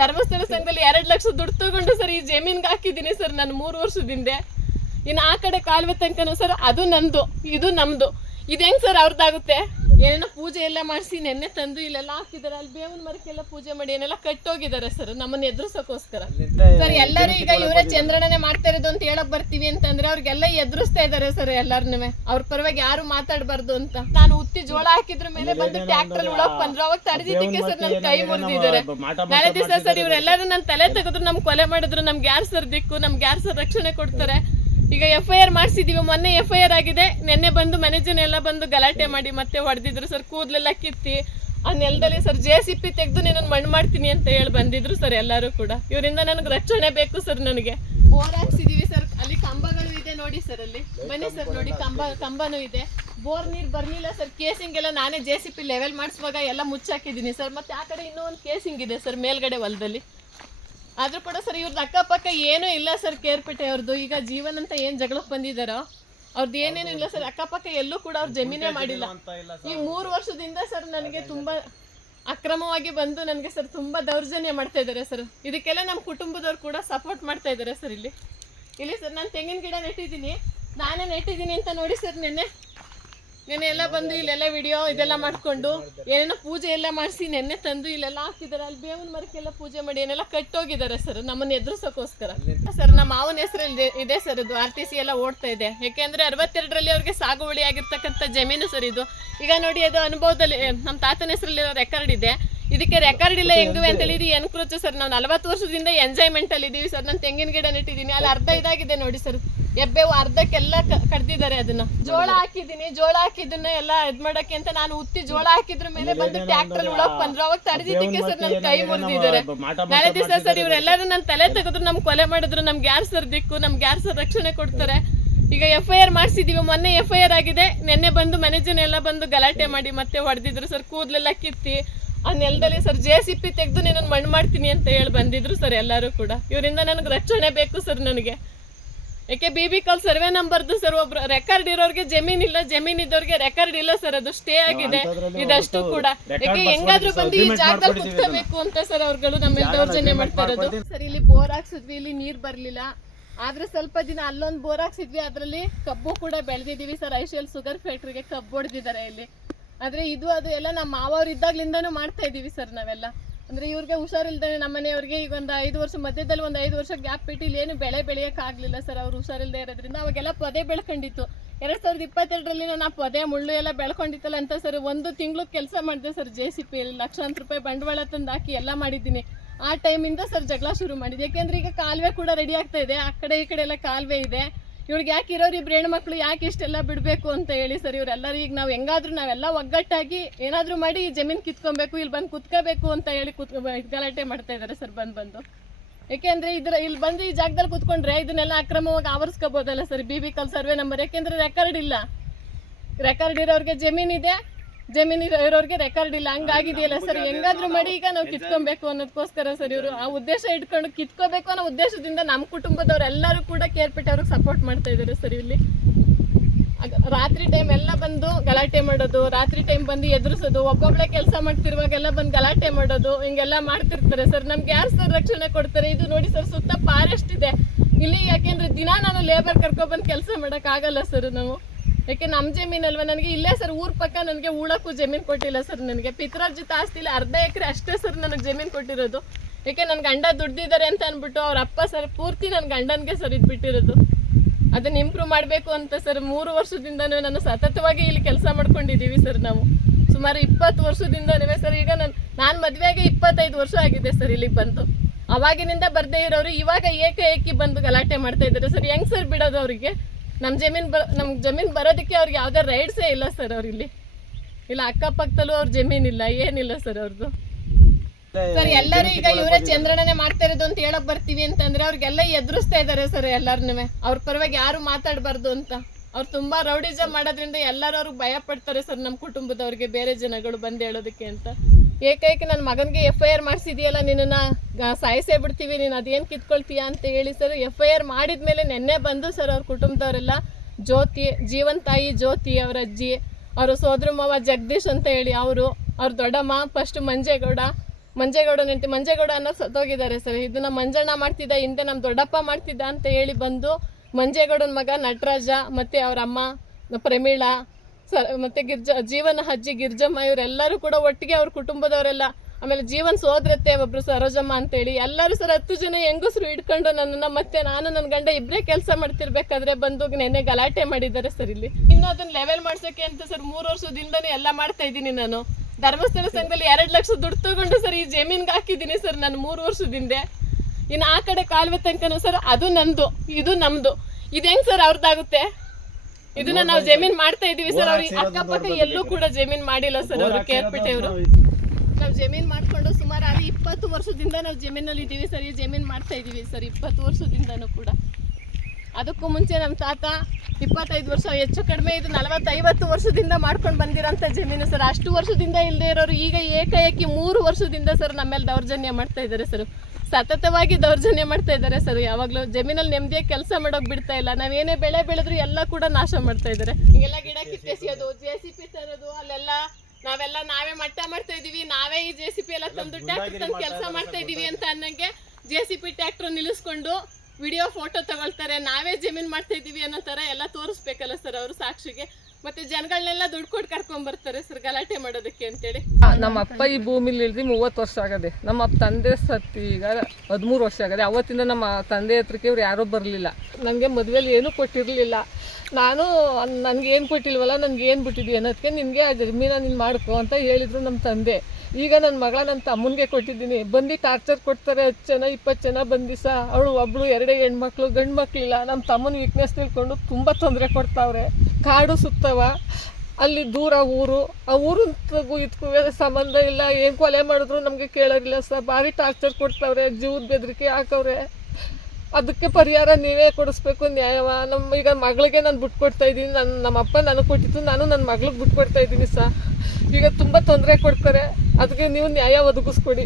ಧರ್ಮಸ್ಥಳ ಸಂಘದಲ್ಲಿ 2 ಲಕ್ಷ ದುಡ್ಡು ತಗೊಂಡು ಸರ್ ಈ ಜಮೀನ್ಗೆ ಹಾಕಿದ್ದೀನಿ ಸರ್ ನಾನು 3 ವರ್ಷದಿಂದ. ಇನ್ನು ಆ ಕಡೆ ಕಾಲುವೆ ತನಕನೂ ಸರ್ ಅದು ನಂದು, ಇದು ನಮ್ದು. ಇದು ಹೆಂಗ್ ಸರ್ ಅವ್ರದ್ದಾಗುತ್ತೆ? ಏನೇನೋ ಪೂಜೆ ಎಲ್ಲ ಮಾಡಿಸಿ ನೆನ್ನೆ ತಂದು ಇಲ್ಲೆಲ್ಲ ಹಾಕಿದ್ದಾರೆ. ಅಲ್ಲಿ ಬೇವಿನ ಮರಕ್ಕೆಲ್ಲ ಪೂಜೆ ಮಾಡಿ ಏನೆಲ್ಲ ಕಟ್ಟೋಗಿದ್ದಾರೆ ಸರ್ ನಮ್ಮನ್ನ ಎದುರಿಸೋಕೋಸ್ಕರ. ಸರ್ ಎಲ್ಲರೂ ಈಗ ಇವರೇ ಚಂದ್ರಣ್ಣನೆ ಮಾಡ್ತಾ ಇರೋದು ಅಂತ ಹೇಳಕ್ ಬರ್ತೀವಿ ಅಂತಂದ್ರೆ ಅವ್ರಿಗೆಲ್ಲ ಎದುರಿಸ್ತಾ ಇದಾರೆ ಸರ್. ಎಲ್ಲಾರನ್ನುವೆ ಅವ್ರ ಪರವಾಗಿ ಯಾರು ಮಾತಾಡಬಾರ್ದು ಅಂತ. ನಾನು ಉತ್ತಿ ಜೋಳ ಹಾಕಿದ್ರ ಮೇಲೆ ಬಂದು ಟ್ರ್ಯಾಕ್ಟರ್ ಉಳಕ್ ಬಂದ್ರು. ಅವಾಗ ತಡೆದಿದ್ದಕ್ಕೆ ಸರ್ ನನ್ ಕೈ ಮುರಿದಿದ್ದಾರೆ. ನಾಳೆ ದಿವಸ ಸರ್ ಇವರೆಲ್ಲರೂ ನನ್ನ ತಲೆ ತೆಗೆದ್ರು, ನಮ್ ಕೊಲೆ ಮಾಡಿದ್ರು. ನಮ್ಗೆ ಯಾರು ಸರ್ ದಿಕ್ಕು? ನಮ್ಗೆ ಯಾರು ಸರ್ ರಕ್ಷಣೆ ಕೊಡ್ತಾರೆ? ಈಗ FIR ಮಾಡಿಸಿದೀವಿ, ಮೊನ್ನೆ FIR ಆಗಿದೆ. ನೆನ್ನೆ ಬಂದು ಮನೆ ಜನ ಎಲ್ಲ ಬಂದು ಗಲಾಟೆ ಮಾಡಿ ಮತ್ತೆ ಹೊಡೆದಿದ್ರು ಸರ್. ಕೂದಲೆಲ್ಲ ಕಿತ್ತಿ ಆ ನೆಲದಲ್ಲಿ ಸರ್ JCP ತೆಗೆದು ನಾನು ಮಣ್ಣು ಮಾಡ್ತೀನಿ ಅಂತ ಹೇಳಿ ಬಂದಿದ್ರು ಸರ್ ಎಲ್ಲರೂ ಕೂಡ. ಇವರಿಂದ ನನಗೆ ರಕ್ಷಣೆ ಬೇಕು ಸರ್. ನನಗೆ ಬೋರ್ ಹಾಕ್ಸಿದೀವಿ ಸರ್. ಅಲ್ಲಿ ಕಂಬಗಳು ಇದೆ ನೋಡಿ ಸರ್, ಅಲ್ಲಿ ಬನ್ನಿ ಸರ್ ನೋಡಿ, ಕಂಬನೂ ಇದೆ. ಬೋರ್ ನೀರು ಬರ್ಲಿಲ್ಲ ಸರ್. ಕೇಸಿಂಗ್ ಎಲ್ಲ ನಾನೇ JCP ಲೆವೆಲ್ ಮಾಡಿಸುವಾಗ ಎಲ್ಲ ಮುಚ್ಚಾಕಿದ್ದೀನಿ ಸರ್. ಮತ್ತೆ ಆ ಕಡೆ ಇನ್ನೂ ಒಂದು ಕೇಸಿಂಗ್ ಇದೆ ಸರ್ ಮೇಲ್ಗಡೆ ಹೊಲದಲ್ಲಿ. ಆದ್ರೂ ಕೂಡ ಸರ್ ಇವ್ರದ್ದು ಅಕ್ಕಪಕ್ಕ ಏನೂ ಇಲ್ಲ ಸರ್. ಕೇರ್ಪೇಟೆ ಅವ್ರದ್ದು ಈಗ ಜೀವನ್ ಅಂತ ಏನು ಜಗಳಕ್ಕೆ ಬಂದಿದ್ದಾರೋ ಅವ್ರದ್ದು ಏನೇನು ಇಲ್ಲ ಸರ್. ಅಕ್ಕಪಕ್ಕ ಎಲ್ಲೂ ಕೂಡ ಅವ್ರು ಜಮೀನೇ ಮಾಡಿಲ್ಲ. ಈ 3 ವರ್ಷದಿಂದ ಸರ್ ನನಗೆ ತುಂಬಾ ಅಕ್ರಮವಾಗಿ ಬಂದು ನನಗೆ ಸರ್ ತುಂಬಾ ದೌರ್ಜನ್ಯ ಮಾಡ್ತಾ ಇದ್ದಾರೆ ಸರ್. ಇದಕ್ಕೆಲ್ಲ ನಮ್ಮ ಕುಟುಂಬದವ್ರು ಕೂಡ ಸಪೋರ್ಟ್ ಮಾಡ್ತಾ ಇದ್ದಾರೆ ಸರ್. ಇಲ್ಲಿ ಸರ್ ನಾನು ತೆಂಗಿನ ಗಿಡ ನೆಟ್ಟಿದ್ದೀನಿ, ನಾನೇ ನೆಟ್ಟಿದ್ದೀನಿ ಅಂತ ನೋಡಿ ಸರ್. ನೆನ್ನೆ ಎಲ್ಲ ಬಂದು ಇಲ್ಲೆಲ್ಲ ವಿಡಿಯೋ ಇದೆಲ್ಲ ಮಾಡಿಕೊಂಡು ಏನೇನೋ ಪೂಜೆ ಎಲ್ಲ ಮಾಡಿಸಿ ನೆನ್ನೆ ತಂದು ಇಲ್ಲೆಲ್ಲ ಹಾಕಿದ್ದಾರೆ. ಅಲ್ಲಿ ಬೇವಿನ ಮರಕ್ಕೆಲ್ಲ ಪೂಜೆ ಮಾಡಿ ಏನೆಲ್ಲ ಕಟ್ಟೋಗಿದ್ದಾರೆ ಸರ್ ನಮ್ಮನ್ನ ಎದುರಿಸೋಕೋಸ್ಕರ. ಸರ್ ನಮ್ಮ ಮಾವನ ಹೆಸರಲ್ಲಿ ಇದೆ ಸರ್. ಇದು RTC ಎಲ್ಲ ಓಡ್ತಾ ಇದೆ. ಯಾಕೆಂದ್ರೆ 62ರಲ್ಲಿ ಅವ್ರಿಗೆ ಸಾಗುವಳಿ ಆಗಿರ್ತಕ್ಕಂಥ ಜಮೀನು ಸರ್ ಇದು. ಈಗ ನೋಡಿ ಅದು ಅನುಭವದಲ್ಲಿ ನಮ್ಮ ತಾತನ ಹೆಸರಲ್ಲಿ ರೆಕಾರ್ಡ್ ಇದೆ. ಇದಕ್ಕೆ ರೆಕಾರ್ಡ್ ಇಲ್ಲ ಹೆಂಗುವೆ ಅಂತ ಹೇಳಿ ಇದು ಎನ್ಕ್ರೋಚ್ ಸರ್. ನಾವು 40 ವರ್ಷದಿಂದ ಎಂಜಾಯ್ಮೆಂಟ್ ಅಲ್ಲಿ ಇದೀವಿ ಸರ್. ನಾನು ತೆಂಗಿನ ಗಿಡ ನೆಟ್ಟಿದ್ದೀನಿ, ಅಲ್ಲಿ ಅರ್ಧ ಇದಾಗಿದೆ ನೋಡಿ ಸರ್. ಎಬ್ಬೇವು ಅರ್ಧಕ್ಕೆಲ್ಲ ಕಡ್ದಿದ್ದಾರೆ. ಅದನ್ನ ಜೋಳ ಹಾಕಿದ್ದನ್ನ ಎಲ್ಲ ಇದ್ ಮಾಡಕ್ಕೆ ಅಂತ ನಾನು ಉತ್ತಿ ಜೋಳ ಹಾಕಿದ್ರ ಮೇಲೆ ಬಂದು ಟ್ರ್ಯಾಕ್ಟರ್ ಉಳಕ್ ಬಂದ್ರು. ಅವಾಗ ತಡೆದಿದ್ದಕ್ಕೆ ಸರ್ ನನ್ ಕೈ ಮುರಿದಿದ್ದಾರೆ. ನಾಳೆ ದಿವಸ ಸರ್ ಇವರೆಲ್ಲರೂ ನನ್ನ ತಲೆ ತೆಗೆದ್ರು, ನಮ್ ಕೊಲೆ ಮಾಡಿದ್ರು. ನಮ್ಗೆ ಯಾರು ಸರ್ ದಿಕ್ಕು? ನಮ್ಗೆ ಯಾರು ಸರ್ ರಕ್ಷಣೆ ಕೊಡ್ತಾರೆ? ಈಗ FIR ಮಾಡಿಸಿದೀವಿ, ಮೊನ್ನೆ FIR ಆಗಿದೆ. ನೆನ್ನೆ ಬಂದು ಮನೆ ಜನ ಎಲ್ಲ ಬಂದು ಗಲಾಟೆ ಮಾಡಿ ಮತ್ತೆ ಹೊಡೆದಿದ್ರು ಸರ್. ಕೂದಲೆಲ್ಲ ಕಿತ್ತಿ ಆ ನೆಲದಲ್ಲಿ ಸರ್ JCP ತೆಗೆದು ನಾನು ಮಣ್ಣು ಮಾಡ್ತೀನಿ ಅಂತ ಹೇಳಿ ಬಂದಿದ್ರು ಸರ್ ಎಲ್ಲರೂ ಕೂಡ. ಇವರಿಂದ ನನಗೆ ರಕ್ಷಣೆ ಬೇಕು ಸರ್. ನನಗೆ ಯಾಕೆ BB ಕಾಲ್ ಸರ್ವೆ ನಂಬರ್ದು ಸರ್. ಒಬ್ರು ರೆಕಾರ್ಡ್ ಇರೋರಿಗೆ ಜಮೀನ್ ಇಲ್ಲ, ಜಮೀನ್ ಇದ್ದವ್ರಿಗೆ ರೆಕಾರ್ಡ್ ಇಲ್ಲ ಸರ್. ಅದು ಸ್ಟೇ ಆಗಿದೆ ಇದಷ್ಟು ಕೂಡ. ಯಾಕೆ ಹೆಂಗಾದ್ರೂ ಬಂದು ಈ ಜಾಗದಲ್ಲಿ ಕುತ್ಕೋಬೇಕು ಅಂತ ಸರ್ ಅವ್ರುಗಳು ನಮ್ಮ ದೌರ್ಜನ್ಯ ಮಾಡ್ತಾ ಇರೋದು ಸರ್. ಇಲ್ಲಿ ಬೋರ್ ಹಾಕ್ಸಿದ್ವಿ, ಇಲ್ಲಿ ನೀರ್ ಬರ್ಲಿಲ್ಲ. ಆದ್ರೆ ಸ್ವಲ್ಪ ದಿನ ಅಲ್ಲೊಂದು ಬೋರ್ ಹಾಕ್ಸಿದ್ವಿ, ಅದ್ರಲ್ಲಿ ಕಬ್ಬು ಕೂಡ ಬೆಳೆದಿದೀವಿ ಸರ್. ICL ಶುಗರ್ ಫ್ಯಾಕ್ಟ್ರಿಗೆ ಕಬ್ಬು ಹೊಡೆದಿದ್ದಾರೆ ಇಲ್ಲಿ. ಆದ್ರೆ ಇದು ಅದು ಎಲ್ಲ ನಮ್ಮ ಮಾವವ್ರು ಇದ್ದಾಗ್ಲಿಂದಾನು ಮಾಡ್ತಾ ಇದೀವಿ ಸರ್ ನಾವೆಲ್ಲ. ಅಂದ್ರೆ ಇವ್ರಿಗೆ ಹುಷಾರಿಲ್ದಾನೆ ನಮ್ಮ ಮನೆಯವ್ರಿಗೆ. ಈಗ ಒಂದು 5 ವರ್ಷ ಮಧ್ಯದಲ್ಲಿ ಒಂದು 5 ವರ್ಷ ಗ್ಯಾಪ್ ಬಿಟ್ಟು ಇಲ್ಲಿ ಏನು ಬೆಳೆ ಬೆಳೆಯಕ್ ಆಗ್ಲಿಲ್ಲ ಸರ್. ಅವ್ರು ಹುಷಾರಿಲ್ದೇ ಇರೋದ್ರಿಂದ ಅವಾಗೆಲ್ಲ ಪೊದೆ ಬೆಳ್ಕೊಂಡಿತ್ತು. 2022ರಲ್ಲಿ ನಾನು ಆ ಪೊದೆ ಮುಳ್ಳು ಎಲ್ಲ ಬೆಳ್ಕೊಂಡಿತ್ತಲ್ಲ ಅಂತ ಸರ್ 1 ತಿಂಗಳು ಕೆಲಸ ಮಾಡಿದೆ ಸರ್. JCP ಲಕ್ಷಾಂತರ ರೂಪಾಯಿ ಬಂಡವಾಳ ತಂದು ಹಾಕಿ ಎಲ್ಲ ಮಾಡಿದ್ದೀನಿ. ಆ ಟೈಮಿಂದ ಸರ್ ಜಗಳ ಶುರು ಮಾಡಿದೆ. ಯಾಕೆಂದ್ರೆ ಈಗ ಕಾಲುವೆ ಕೂಡ ರೆಡಿ ಆಗ್ತಾ ಇದೆ. ಆ ಕಡೆ ಈ ಕಡೆ ಎಲ್ಲ ಕಾಲುವೆ ಇದೆ. ಇವ್ರಿಗೆ ಯಾಕೆ ಇರೋರು ಇಬ್ರು ಹೆಣ್ಮಕ್ಳು ಯಾಕೆ ಇಷ್ಟೆಲ್ಲ ಬಿಡಬೇಕು ಅಂತ ಹೇಳಿ ಸರ್. ಇವರೆಲ್ಲರೂ ಈಗ ನಾವು ಹೆಂಗಾದ್ರೂ ನಾವೆಲ್ಲ ಒಗ್ಗಟ್ಟಾಗಿ ಏನಾದರೂ ಮಾಡಿ ಈ ಜಮೀನು ಕಿತ್ಕೊಬೇಕು, ಇಲ್ಲಿ ಬಂದು ಕುತ್ಕೋಬೇಕು ಅಂತ ಹೇಳಿ ಗಲಾಟೆ ಮಾಡ್ತಾ ಇದ್ದಾರೆ ಸರ್ ಬಂದು. ಯಾಕೆಂದ್ರೆ ಇಲ್ಲಿ ಬಂದು ಈ ಜಾಗದಲ್ಲಿ ಕುತ್ಕೊಂಡ್ರೆ ಇದನ್ನೆಲ್ಲ ಅಕ್ರಮವಾಗಿ ಆವರಿಸ್ಕೋಬೋದಲ್ಲ ಸರ್. BB ಕಾಲ್ ಸರ್ವೆ ನಂಬರ್. ಯಾಕೆಂದ್ರೆ ರೆಕಾರ್ಡ್ ಇಲ್ಲ. ರೆಕಾರ್ಡ್ ಇರೋರಿಗೆ ಜಮೀನಿದೆ, ಜಮೀನು ಇರೋರಿಗೆ ರೆಕಾರ್ಡ್ ಇಲ್ಲ. ಹಂಗಾಗಿದೆಯಲ್ಲ ಸರ್. ಹೆಂಗಾದ್ರೂ ಮಾಡಿ ಈಗ ನಾವು ಕಿತ್ಕೊಬೇಕು ಅನ್ನೋದಕ್ಕೋಸ್ಕರ ಸರ್ ಇವರು ಆ ಉದ್ದೇಶ ಇಟ್ಕೊಂಡು ಕಿತ್ಕೋಬೇಕು ಅನ್ನೋ ಉದ್ದೇಶದಿಂದ ನಮ್ಮ ಕುಟುಂಬದವರೆಲ್ಲರೂ ಕೂಡ ಕೇರ್ಪೇಟೆ ಅವ್ರಿಗೆ ಸಪೋರ್ಟ್ ಮಾಡ್ತಾ ಇದ್ದಾರೆ ಸರ್. ಇಲ್ಲಿ ರಾತ್ರಿ ಟೈಮ್ ಎಲ್ಲ ಬಂದು ಗಲಾಟೆ ಮಾಡೋದು, ರಾತ್ರಿ ಟೈಮ್ ಬಂದು ಎದುರಿಸೋದು, ಒಬ್ಬೊಬ್ಳೆ ಕೆಲಸ ಮಾಡ್ತಿರುವಾಗೆಲ್ಲ ಬಂದು ಗಲಾಟೆ ಮಾಡೋದು, ಹಿಂಗೆಲ್ಲ ಮಾಡ್ತಿರ್ತಾರೆ ಸರ್. ನಮ್ಗೆ ಯಾರು ಸರ್ ರಕ್ಷಣೆ ಕೊಡ್ತಾರೆ? ಇದು ನೋಡಿ ಸರ್, ಸುತ್ತ ಫಾರೆಸ್ಟ್ ಇದೆ ಇಲ್ಲಿ. ಯಾಕೆಂದ್ರೆ ದಿನ ನಾನು ಲೇಬರ್ ಕರ್ಕೊಬಂದು ಕೆಲಸ ಮಾಡೋಕ್ಕಾಗಲ್ಲ ಸರ್ ನಾವು. ಯಾಕೆ ನಮ್ಮ ಜಮೀನು ಅಲ್ವಾ. ನನಗೆ ಇಲ್ಲೇ ಸರ್ ಊರ ಪಕ್ಕ ನನಗೆ ಉಳಕ್ಕೂ ಜಮೀನು ಕೊಟ್ಟಿಲ್ಲ ಸರ್. ನನಗೆ ಪಿತ್ರಾರ್ಜಿತ ಆಸ್ತಿ ಇಲ್ಲ, 1/2 ಎಕರೆ ಅಷ್ಟೇ ಸರ್ ನನಗೆ ಜಮೀನು ಕೊಟ್ಟಿರೋದು. ಯಾಕೆ ನನ್ನ ಗಂಡ ದುಡ್ದಿದ್ದಾರೆ ಅಂತ ಅಂದ್ಬಿಟ್ಟು ಅವ್ರ ಅಪ್ಪ ಸರ್ ಪೂರ್ತಿ ನನ್ನ ಗಂಡನಿಗೆ ಸರ್ ಇದು ಬಿಟ್ಟಿರೋದು. ಅದನ್ನ ಇಂಪ್ರೂವ್ ಮಾಡಬೇಕು ಅಂತ ಸರ್ 3 ವರ್ಷದಿಂದನೂ ನಾನು ಸತತವಾಗಿ ಇಲ್ಲಿ ಕೆಲಸ ಮಾಡ್ಕೊಂಡಿದ್ದೀವಿ ಸರ್. ನಾವು ಸುಮಾರು 20 ವರ್ಷದಿಂದನೇ ಸರ್. ಈಗ ನಾನು ಮದುವೆಗೆ 25 ವರ್ಷ ಆಗಿದೆ ಸರ್ ಇಲ್ಲಿಗೆ ಬಂದು. ಅವಾಗಿನಿಂದ ಬರ್ದೇ ಇರೋರು ಇವಾಗ ಏಕಾಏಕಿ ಬಂದು ಗಲಾಟೆ ಮಾಡ್ತಾ ಇದ್ದಾರೆ ಸರ್. ಹೆಂಗ್ ಸರ್ ಬಿಡೋದು ಅವರಿಗೆ? ನಮ್ಮ ಜಮೀನು ಬರೋದಕ್ಕೆ ಅವ್ರಿಗೆ ಯಾವುದೇ ರೈಟ್ಸೇ ಇಲ್ಲ ಸರ್. ಅವ್ರು ಇಲ್ಲ ಅಕ್ಕಪಕ್ಕದಲ್ಲೂ ಅವ್ರ ಜಮೀನಿಲ್ಲ, ಏನಿಲ್ಲ ಸರ್ ಅವ್ರದ್ದು. ಸರ್ ಎಲ್ಲರೂ ಈಗ ಇವರೇ ಚಂದ್ರಣ್ಣನೆ ಮಾಡ್ತಾ ಇರೋದು ಅಂತ ಹೇಳಕ್ ಬರ್ತೀವಿ ಅಂತಂದ್ರೆ ಅವ್ರಿಗೆಲ್ಲ ಎದುರಿಸ್ತಾ ಇದ್ದಾರೆ ಸರ್. ಎಲ್ಲಾರನ್ನುವೆ ಅವ್ರ ಪರವಾಗಿ ಯಾರು ಮಾತಾಡಬಾರ್ದು ಅಂತ. ಅವ್ರು ತುಂಬಾ ರೌಡಿಸಮ್ ಮಾಡೋದ್ರಿಂದ ಎಲ್ಲರೂ ಅವ್ರಿಗೆ ಭಯ ಪಡ್ತಾರೆ ಸರ್. ನಮ್ಮ ಕುಟುಂಬದವ್ರಿಗೆ ಬೇರೆ ಜನಗಳು ಬಂದು ಹೇಳೋದಕ್ಕೆ ಅಂತ. ಏಕೈಕಿ ನನ್ನ ಮಗನಿಗೆ FIR ಮಾಡಿಸಿದೆಯಲ್ಲ, ನಿನ್ನನ್ನು ಸಾಯಿಸೇ ಬಿಡ್ತೀವಿ, ನೀನು ಅದೇನು ಕಿತ್ಕೊಳ್ತೀಯ ಅಂತ ಹೇಳಿ ಸರ್ FIR ಮಾಡಿದ್ಮೇಲೆ ನೆನ್ನೆ ಬಂದು ಸರ್ ಅವ್ರ ಕುಟುಂಬದವರೆಲ್ಲ ಜ್ಯೋತಿ, ಜೀವನ್ ತಾಯಿ ಜ್ಯೋತಿ, ಅವ್ರ ಅಜ್ಜಿ, ಅವ್ರ ಸೋದರ ಮಾವ ಜಗದೀಶ್ ಅಂತ ಹೇಳಿ ಅವರು, ಅವ್ರ ದೊಡ್ಡಮ್ಮ ಫಸ್ಟ್ ಮಂಜೇಗೌಡ, ಮಂಜೇಗೌಡ ನೆಂಟಿ ಮಂಜೇಗೌಡ ಅನ್ನೋ ಸತ್ತೋಗಿದ್ದಾರೆ ಸರ್. ಇದನ್ನ ಮಂಜಣ್ಣ ಮಾಡ್ತಿದ್ದ, ಹಿಂದೆ ನಮ್ಮ ದೊಡ್ಡಪ್ಪ ಮಾಡ್ತಿದ್ದ ಅಂತ ಹೇಳಿ ಬಂದು ಮಂಜೇಗೌಡನ ಮಗ ನಟರಾಜ ಮತ್ತು ಅವ್ರ ಅಮ್ಮ ಪ್ರಮೀಳಾ ಸರ್ ಮತ್ತು ಜೀವನ ಅಜ್ಜಿ ಗಿರ್ಜಮ್ಮ ಇವರೆಲ್ಲರೂ ಕೂಡ ಒಟ್ಟಿಗೆ ಅವ್ರ ಕುಟುಂಬದವರೆಲ್ಲ, ಆಮೇಲೆ ಜೀವನ್ ಸೋದರತ್ತೆ ಒಬ್ರು ಸರೋಜಮ್ಮ ಅಂತೇಳಿ ಎಲ್ಲರೂ ಸರ್ 10 ಜನ ಹೆಂಗಸರು ಹಿಡ್ಕೊಂಡು ನನ್ನನ್ನು, ಮತ್ತೆ ನಾನು ನನ್ನ ಗಂಡ ಇಬ್ಬರೇ ಕೆಲಸ ಮಾಡ್ತಿರ್ಬೇಕಾದ್ರೆ ಬಂದು ನೆನ್ನೆ ಗಲಾಟೆ ಮಾಡಿದ್ದಾರೆ ಸರ್. ಇಲ್ಲಿ ಇನ್ನು ಅದನ್ನ ಲೆವೆಲ್ ಮಾಡ್ಸೋಕ್ಕೆ ಅಂತ ಸರ್ 3 ವರ್ಷದಿಂದನೇ ಎಲ್ಲ ಮಾಡ್ತಾ ಇದ್ದೀನಿ ನಾನು. ಧರ್ಮಸ್ಥಳ ಸಂಘದಲ್ಲಿ 2 ಲಕ್ಷ ದುಡ್ಡು ತಗೊಂಡು ಸರ್ ಈ ಜಮೀನ್ಗೆ ಹಾಕಿದ್ದೀನಿ ಸರ್ ನಾನು 3 ವರ್ಷದಿಂದ. ಇನ್ನು ಆ ಕಡೆ ಕಾಲುವೆ ತನಕನೂ ಸರ್ ಅದು ನಂದು, ಇದು ನಮ್ದು. ಇದು ಹೆಂಗ್ ಸರ್ ಅವ್ರದ್ದಾಗುತ್ತೆ? ಇದನ್ನ ನಾವು ಜಮೀನ್ ಮಾಡ್ತಾ ಇದೀವಿ ಸರ್. ಅವ್ರಿಗೆ ಅಕ್ಕಪಕ್ಕ ಎಲ್ಲೂ ಕೂಡ ಜಮೀನ್ ಮಾಡಿಲ್ಲ ಸರ್ ಅವರು, ಕೇರ್ಪೇಟೆಯವರು. ನಾವು ಜಮೀನ್ ಮಾಡ್ಕೊಂಡು ಸುಮಾರು 20 ವರ್ಷದಿಂದ ನಾವು ಜಮೀನಲ್ಲಿ ಇದ್ದೀವಿ ಸರ್. ಈ ಜಮೀನ್ ಮಾಡ್ತಾ ಇದೀವಿ ಸರ್ 20 ವರ್ಷದಿಂದನೂ ಕೂಡ. ಅದಕ್ಕೂ ಮುಂಚೆ ನಮ್ಮ ತಾತ 25 ವರ್ಷ, ಹೆಚ್ಚು ಕಡಿಮೆ ಇದು 40-50 ವರ್ಷದಿಂದ ಮಾಡ್ಕೊಂಡು ಬಂದಿರೋಂಥ ಜಮೀನು ಸರ್. ಅಷ್ಟು ವರ್ಷದಿಂದ ಇಲ್ಲದೆ ಇರೋರು ಈಗ ಏಕಾಏಕಿ 3 ವರ್ಷದಿಂದ ಸರ್ ನಮ್ಮ ಮೇಲೆ ದೌರ್ಜನ್ಯ ಮಾಡ್ತಾ ಇದ್ದಾರೆ ಸರ್. ಸತತವಾಗಿ ದೌರ್ಜನ್ಯ ಮಾಡ್ತಾ ಇದ್ದಾರೆ ಸರ್. ಯಾವಾಗಲೂ ಜಮೀನಲ್ಲಿ ನೆಮ್ಮದಿಯಾಗಿ ಕೆಲಸ ಮಾಡೋಕೆ ಬಿಡ್ತಾ ಇಲ್ಲ. ನಾವೇನೇ ಬೆಳೆ ಬೆಳೆದ್ರು ಎಲ್ಲ ಕೂಡ ನಾಶ ಮಾಡ್ತಾ ಇದ್ದಾರೆ. ಈಗೆಲ್ಲ ಗಿಡ ಕಿತ್ತೆಸೋದು, JCP ತರೋದು, ಅಲ್ಲೆಲ್ಲ ನಾವೇ ಮಟ್ಟ ಮಾಡ್ತಾ ಇದೀವಿ, ನಾವೇ ಈ JCP ಎಲ್ಲ ತಂದು ಟ್ರ್ಯಾಕ್ಟರ್ ತಂದು ಕೆಲಸ ಮಾಡ್ತಾ ಇದೀವಿ ಅಂತ ಅನ್ನಂಗೆ JCP ಟ್ರ್ಯಾಕ್ಟರ್ ನಿಲ್ಲಿಸ್ಕೊಂಡು ವಿಡಿಯೋ ಫೋಟೋ ತಗೊಳ್ತಾರೆ. ನಾವೇ ಜಮೀನ್ ಮಾಡ್ತಾ ಇದೀವಿ ಅನ್ನೋ ಥರ ಎಲ್ಲ ತೋರಿಸ್ಬೇಕಲ್ಲ ಸರ್ ಅವರು ಸಾಕ್ಷಿಗೆ. ಮತ್ತೆ ಜನಗಳನ್ನೆಲ್ಲ ದುಡ್ಡು ಕೊಟ್ಟು ಕರ್ಕೊಂಡ್ ಬರ್ತಾರೆ ಸರ್ ಗಲಾಟೆ ಮಾಡೋದಕ್ಕೆ ಅಂತೇಳಿ. ನಮ್ಮ ಅಪ್ಪ ಈ ಭೂಮಿಲಿ ಇಳಿದು 30 ವರ್ಷ ಆಗದೆ. ನಮ್ಮ ತಂದೆ ಸತ್ತಿ ಈಗ 13 ವರ್ಷ ಆಗದೆ. ಅವತ್ತಿಂದ ನಮ್ಮ ತಂದೆ ಹತ್ರಕ್ಕೆ ಇವ್ರು ಯಾರೂ ಬರಲಿಲ್ಲ. ನನಗೆ ಮದುವೆಲಿ ಏನೂ ಕೊಟ್ಟಿರಲಿಲ್ಲ. ನಾನು ನನಗೇನು ಕೊಟ್ಟಿಲ್ವಲ್ಲ, ನನಗೇನು ಬಿಟ್ಟಿದ್ವಿ ಅನ್ನೋದಕ್ಕೆ ನಿನಗೆ ಆ ಜಮೀನ ನೀನು ಮಾಡ್ಕೊ ಅಂತ ಹೇಳಿದರು ನಮ್ಮ ತಂದೆ. ಈಗ ನನ್ನ ಮಗಳ ನನ್ನ ತಮ್ಮನಿಗೆ ಕೊಟ್ಟಿದ್ದೀನಿ. ಬಂದು ಟಾರ್ಚರ್ ಕೊಡ್ತಾರೆ. 10 ಜನ 20 ಜನ ಬಂದಿಸ. ಅವಳು ಒಬ್ಬಳು 2 ಹೆಣ್ಮಕ್ಳು, ಗಂಡು ಮಕ್ಕಳಿಲ್ಲ. ನಮ್ಮ ತಮ್ಮನ ವೀಕ್ನೆಸ್ ತಿಳ್ಕೊಂಡು ತುಂಬ ತೊಂದರೆ ಕೊಡ್ತಾವ್ರೆ. ಕಾಡು ಸುತ್ತವ, ಅಲ್ಲಿ ದೂರ ಊರು, ಆ ಊರಿಗೂ ಇದಕ್ಕೂ ಸಂಬಂಧ ಇಲ್ಲ. ಏನು ಕೊಲೆ ಮಾಡಿದ್ರು ನಮಗೆ ಕೇಳೋರಿಲ್ಲ ಸರ್. ಭಾರಿ ಟಾರ್ಚರ್ ಕೊಡ್ತಾವ್ರೆ, ಜೀವದ ಬೆದರಿಕೆ ಹಾಕವ್ರೆ. ಅದಕ್ಕೆ ಪರಿಹಾರ ನೀವೇ ಕೊಡಿಸ್ಬೇಕು, ನ್ಯಾಯವ. ಈಗ ಮಗಳಿಗೆ ನಾನು ಬಿಟ್ಟು ಕೊಡ್ತಾ ಇದ್ದೀನಿ. ನಮ್ಮ ಅಪ್ಪ ನನಗೆ ಕೊಟ್ಟಿದ್ದು, ನಾನು ನನ್ನ ಮಗಳಿಗೆ ಬಿಟ್ಟು ಕೊಡ್ತಾ ಇದ್ದೀನಿ ಸರ್. ಈಗ ತುಂಬ ತೊಂದರೆ ಕೊಡ್ತಾರೆ. ಅದಕ್ಕೆ ನೀವು ನ್ಯಾಯ ಒದಗಿಸ್ಕೊಡಿ.